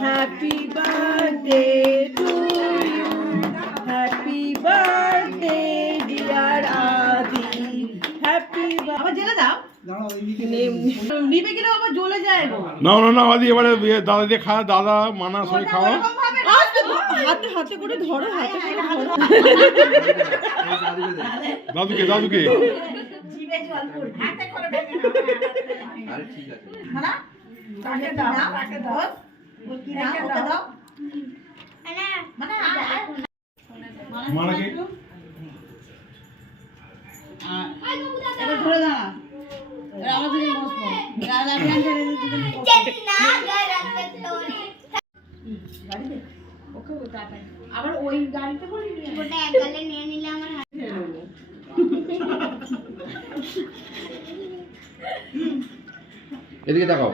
Happy birthday to you happy birthday dear Adi happy আবার জেলে দাও। নিবে কিনা আবার জ্বলে যায় না। না না আদি এবারে দাদা দিয়ে খাওয়া দাদা মানা সবাই খাওয়া। হাতে হাতে করে ধরো হাতে করে ধরো। দাদুকে দাদুকে। আরে ঠিক আছে। মানাকে ধরে দাঁড়া আমার দিকে বসবো গালা ভ্যান ছেড়ে আবার ওই গাড়িতে বলি এদিকে তাকাও।